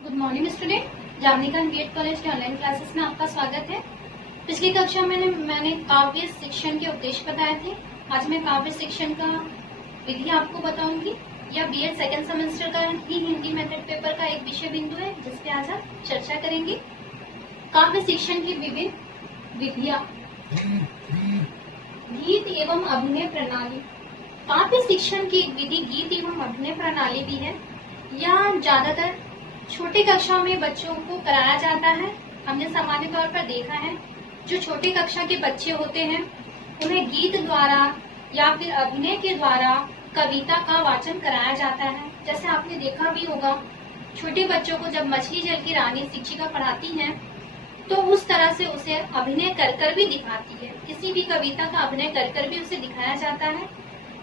Good morning student. Jamnika BEd college के online classes में आपका स्वागत है। पिछली कक्षा में मैंने काव्य शिक्षण के उद्देश्य बताए थे। आज मैं काव्य शिक्षण का विधि आपको बताऊंगी। यह बीएड सेकेंड सेमेस्टर का ही हिंदी मेथड पेपर का एक विषय बिंदु है जिसपे आज आप चर्चा करेंगे। काव्य शिक्षण की विभिन्न विधियां, गीत एवं अभिनय प्रणाली। काव्य शिक्षण की एक विधि गीत एवं अभिनय प्रणाली भी है। यह ज्यादातर छोटी कक्षा में बच्चों को कराया जाता है। हमने सामान्य तौर पर देखा है जो छोटी कक्षा के बच्चे होते हैं उन्हें गीत द्वारा या फिर अभिनय के द्वारा कविता का वाचन कराया जाता है। जैसे आपने देखा भी होगा, छोटे बच्चों को जब मछली जल की रानी शिक्षिका पढ़ाती हैं तो उस तरह से उसे अभिनय कर भी दिखाती है। किसी भी कविता का अभिनय कर भी उसे दिखाया जाता है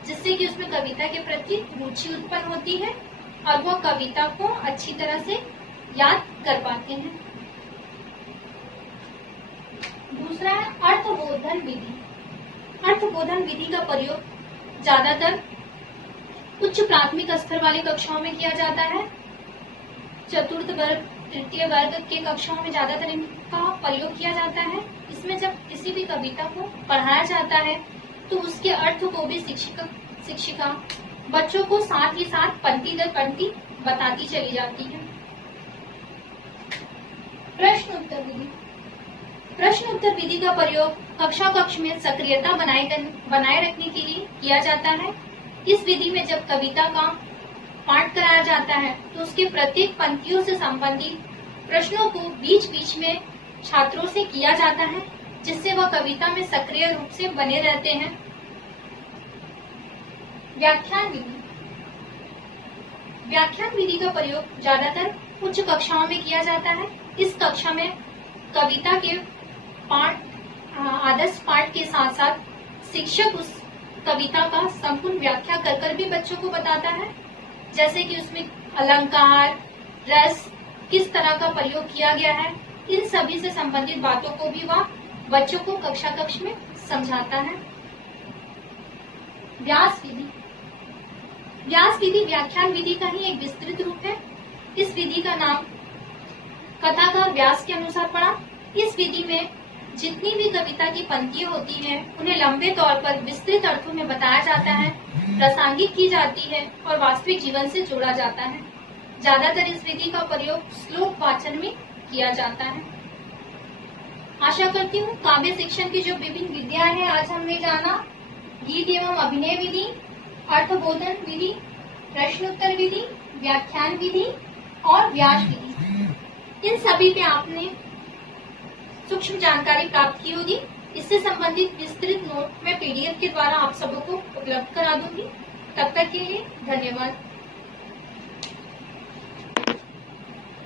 जिससे कि उसमें कविता के प्रति रुचि उत्पन्न होती है और वो कविता को अच्छी तरह से याद कर पाते हैं। दूसरा है अर्थबोधन विधि। अर्थबोधन विधि का प्रयोग ज्यादातर उच्च प्राथमिक स्तर वाली कक्षाओं में किया जाता है। चतुर्थ वर्ग, तृतीय वर्ग के कक्षाओं में ज्यादातर इनका प्रयोग किया जाता है। इसमें जब किसी भी कविता को पढ़ाया जाता है तो उसके अर्थ को भी शिक्षिका बच्चों को साथ ही साथ पंक्ति दर पंक्ति बताती चली जाती है। प्रश्न उत्तर विधि। प्रश्न उत्तर विधि का प्रयोग कक्ष में सक्रियता बनाए रखने के लिए किया जाता है। इस विधि में जब कविता का पाठ कराया जाता है तो उसके प्रत्येक पंक्तियों से संबंधित प्रश्नों को बीच बीच में छात्रों से किया जाता है जिससे वह कविता में सक्रिय रूप से बने रहते हैं। व्याख्यान विधि। व्याख्यान विधि का प्रयोग ज्यादातर उच्च कक्षाओं में किया जाता है। इस कक्षा में कविता के पाठ, आदर्श पाठ के साथ साथ शिक्षक उस कविता का संपूर्ण व्याख्या कर भी बच्चों को बताता है। जैसे कि उसमें अलंकार, रस किस तरह का प्रयोग किया गया है, इन सभी से संबंधित बातों को भी वह बच्चों को कक्ष में समझाता है। व्यास विधि। व्यास विधि व्याख्यान विधि का ही एक विस्तृत रूप है। इस विधि का नाम कथाकार व्यास के अनुसार पड़ा। इस विधि में जितनी भी कविता की पंक्तियां होती हैं उन्हें लंबे तौर पर विस्तृत अर्थों में बताया जाता है, प्रासंगिक की जाती है और वास्तविक जीवन से जोड़ा जाता है। ज्यादातर इस विधि का प्रयोग श्लोक वाचन में किया जाता है। आशा करती हूँ काव्य शिक्षण की जो विभिन्न विधियां हैं आज हमने जाना, गीत एवं अभिनय विधि, अर्थबोधन विधि, प्रश्नोत्तर विधि, व्याख्यान विधि और व्यास विधि, इन सभी पे आपने सूक्ष्म जानकारी प्राप्त की होगी। इससे संबंधित विस्तृत नोट मैं पीडीएफ के द्वारा आप सबको उपलब्ध करा दूंगी। तब तक के लिए धन्यवाद।